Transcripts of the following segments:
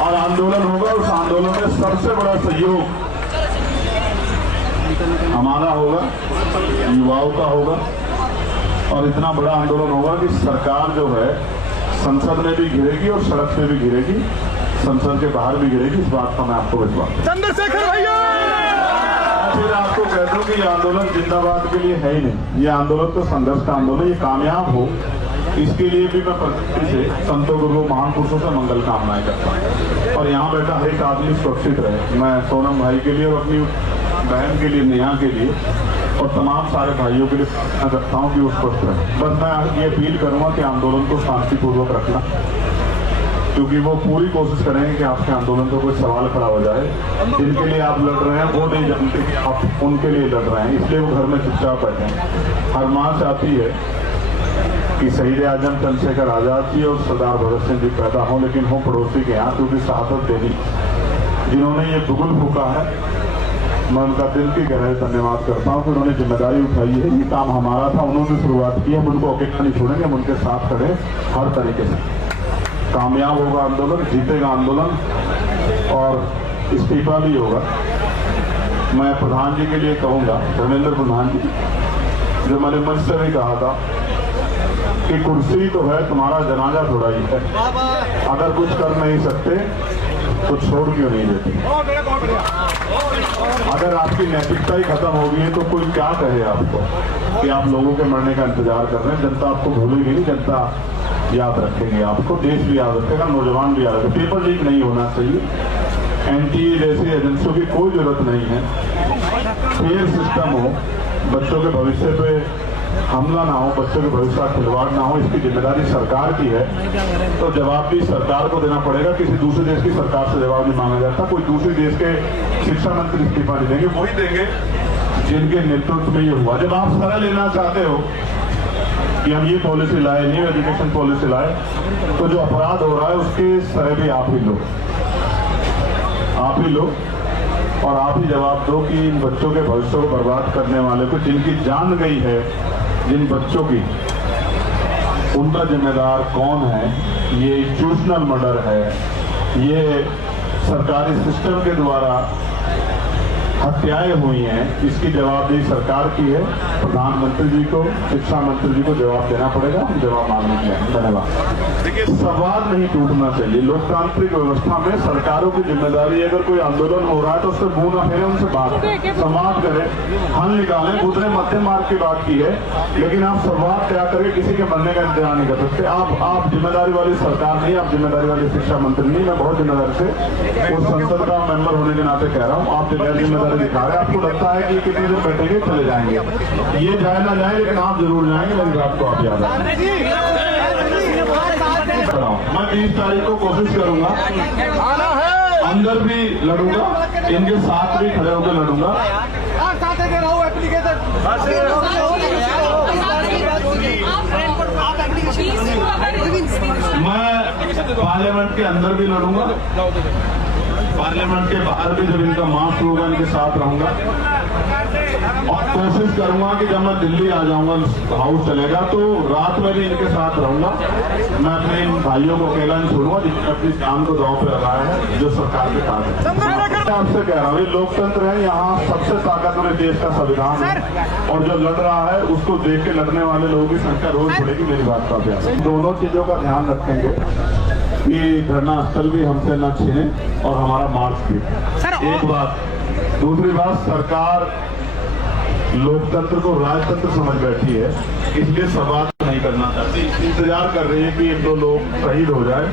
और आंदोलन होगा। उस आंदोलन में सबसे बड़ा सहयोग हमारा होगा, युवाओं का होगा। और इतना बड़ा आंदोलन होगा कि सरकार जो है संसद में भी घिरेगी और सड़क पे भी घिरेगी, संसद के बाहर भी घिरेगी। इस बात का मैं आपको विश्वास। चंद्रशेखर भैया फिर आपको कहता हूँ कि ये आंदोलन जिंदाबाद के लिए है ही नहीं। ये आंदोलन तो संघर्ष का आंदोलन, ये कामयाब हो इसके लिए भी मैं प्रकृति से संतों गुरु महान पुरुषों से मंगल कामनाएं करता हूँ। और यहाँ बैठा हर एक आदमी सुरक्षित रहे। मैं सोनम भाई के लिए और अपनी बहन के लिए, नेहा के लिए और तमाम सारे भाइयों के लिए प्रार्थना करता हूँ कि वो स्वस्थ रहे। बस मैं ये अपील करूँगा कि आंदोलन को शांतिपूर्वक रखना, क्योंकि वो पूरी कोशिश करेंगे कि आपके आंदोलन पर कोई सवाल खड़ा हो जाए। जिनके लिए आप लड़ रहे हैं वो नहीं जानते कि आप उनके लिए लड़ रहे हैं, इसलिए वो घर में चुपचाप बैठे हैं। हर माँ चाहती है कि शहीद आजम चंद्रशेखर आजाद जी और सरदार भगत सिंह जी पैदा हों, लेकिन हो पड़ोसी के यहाँ, क्योंकि शहादत देनी जिन्होंने ये बुगुल फूका है, मैं उनका दिल की गहराई धन्यवाद करता हूँ कि उन्होंने जिम्मेदारी उठाई है। ये काम हमारा था, उन्होंने शुरुआत की है, हम उनको अकेला नहीं छोड़ेंगे, हम उनके साथ खड़े हर तरीके से। कामयाब होगा आंदोलन, जीतेगा आंदोलन और इस्तीफा भी होगा। मैं प्रधान जी के लिए कहूँगा, धर्मेंद्र प्रधान जी, जो मैंने मंच से भी कहा था कि कुर्सी तो है, तुम्हारा जनाजा थोड़ा ही है। अगर कुछ कर नहीं सकते तो छोड़ क्यों नहीं देते? अगर आपकी नैतिकता ही खत्म हो गई है तो कोई क्या कहे आपको कि आप लोगों के मरने का इंतजार कर रहे हैं। जनता आपको भूलेगी नहीं, जनता याद रखेंगे आपको, देश भी याद रखेगा, नौजवान भी याद रखेगा। पेपर लीक नहीं होना चाहिए, एनटीए जैसी एजेंसियों की कोई जरूरत नहीं है। फेयर सिस्टम हो, बच्चों के भविष्य पे हमला ना हो, बच्चों के भविष्य का खिलवाड़ ना हो, इसकी जिम्मेदारी सरकार की है। तो जवाब भी सरकार को देना पड़ेगा, किसी दूसरे देश की सरकार से जवाब नहीं मांगा जाता। कोई दूसरे देश के शिक्षा मंत्री इस्तीफा नहीं देंगे, वही देंगे जिनके नेतृत्व में ये हुआ। जब आप सलाह लेना चाहते हो कि हम ये पॉलिसी लाए, न्यू एजुकेशन पॉलिसी लाए, तो जो अपराध हो रहा है उसके सरे भी आप ही लो, आप ही लो और आप ही जवाब दो कि इन बच्चों के भविष्य को बर्बाद करने वाले को, जिनकी जान गई है, जिन बच्चों की, उनका जिम्मेदार कौन है? ये इंस्टीट्यूशनल मर्डर है, ये सरकारी सिस्टम के द्वारा हत्याएं हुई हैं, इसकी जवाबदेही सरकार की है। प्रधानमंत्री जी को, शिक्षा मंत्री जी को जवाब देना पड़ेगा, हम जवाब मांगने के लिए। धन्यवाद। देखिए, संवाद नहीं टूटना चाहिए। लोकतांत्रिक व्यवस्था में सरकारों की जिम्मेदारी है, अगर कोई आंदोलन हो रहा है तो उससे मुंह न फेरे, उनसे बात करें, संवाद करें, हल निकालें। खुद ने मध्यम मार्ग की बात की है, लेकिन आप संवाद क्या करें, किसी के मरने का इंतजार नहीं कर सकते। आप जिम्मेदारी वाली सरकार नहीं, आप जिम्मेदारी वाली शिक्षा मंत्री नहीं। मैं बहुत जिम्मेदारी से उस संसद का मेंबर होने के नाते कह रहा हूँ, आप जिम्मेदारी दिखा रहे हैं। आपको लगता है कि कितने दिन बैठेंगे, चले जाएंगे, ये जाए ना जाए, लेकिन आप जरूर जाएंगे। मेरी बात को आप याद रखें। मैं 20 तारीख को कोशिश करूंगा, अंदर भी लड़ूंगा, इनके साथ भी खड़े होकर लड़ूंगा। मैं पार्लियामेंट के अंदर भी लड़ूंगा, पार्लियामेंट के बाहर भी जब इनका मार्च होगा इनके साथ रहूंगा और कोशिश करूंगा कि जब मैं दिल्ली आ जाऊंगा, हाउस चलेगा, तो रात में भी इनके साथ रहूंगा। मैं अपने इन भाइयों को अकेला नहीं छोड़ूंगा जिन्होंने अपनी जान को दांव पे लगाया है, जो सरकार के साथ है। आपसे कह रहा हूँ, ये लोकतंत्र है, यहाँ सबसे ताकतवर देश का संविधान है और जो लड़ रहा है उसको देख के लड़ने वाले लोगों की संख्या रोज बढ़ेगी। मेरी बात का अभ्यास, दोनों चीजों का ध्यान रखेंगे कि धरना स्थल भी हमसे न छीने और हमारा मार्च भी। एक बात, दूसरी बात, सरकार लोकतंत्र को राजतंत्र समझ बैठी है, इसलिए संवाद नहीं करना चाहती, इंतजार कर रही है कि 1-2 लोग शहीद हो जाए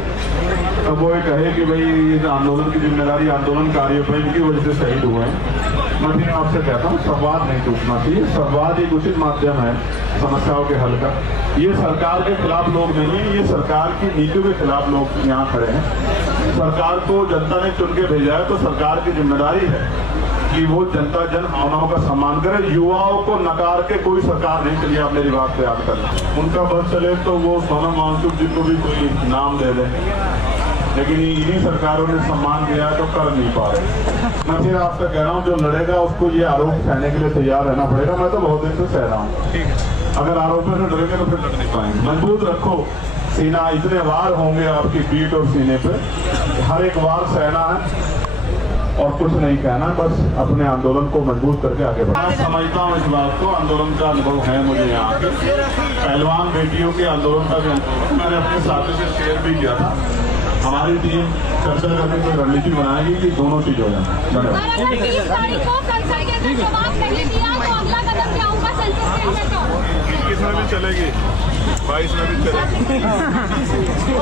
तब वो ये कहे कि भाई ये आंदोलन की जिम्मेदारी आंदोलनकारियों पर, इनकी वजह से शहीद हुए हैं। मैं फिर आपसे कहता हूँ, संवाद नहीं टूटना चाहिए। संवाद एक उचित माध्यम है समस्याओं के हल का। ये सरकार के खिलाफ लोग नहीं है, ये सरकार की नीतियों के खिलाफ लोग यहाँ खड़े हैं। सरकार को जनता ने चुन के भेजा है, तो सरकार की जिम्मेदारी है कि वो जनता जन भावनाओं का सम्मान करे। युवाओं को नकार के कोई सरकार नहीं चली, आप मेरी बात पे याद करना। उनका बस चले तो वो सोनम वांगचुक जी को भी कोई नाम दे दे, लेकिन इन्हीं सरकारों ने सम्मान दिया तो कर नहीं पा रहे। मैं फिर आपसे कह रहा हूँ, जो लड़ेगा उसको ये आरोप सहने के लिए तैयार रहना पड़ेगा। मैं तो बहुत दिन से सह रहा हूँ, अगर आरोपों से डरेंगे तो फिर लड़ नहीं पाएंगे। मजबूत रखो, सीना इतने वार होंगे आपकी पीठ और सीने पे, हर एक वार सहना है और कुछ नहीं कहना, बस अपने आंदोलन को मजबूत करके आगे बढ़ना। मैं समझता हूँ इस बात को, आंदोलन का अनुभव है मुझे यहाँ के पहलवान बेटियों के आंदोलन का भी अनुभव मैंने अपने साथी से शेयर भी किया था। हमारी टीम चर्चा करके कोई रणनीति बनाएगी कि दोनों चीज हो जाए। धन्यवाद। में भी चलेगी, 22 में भी चलेगी।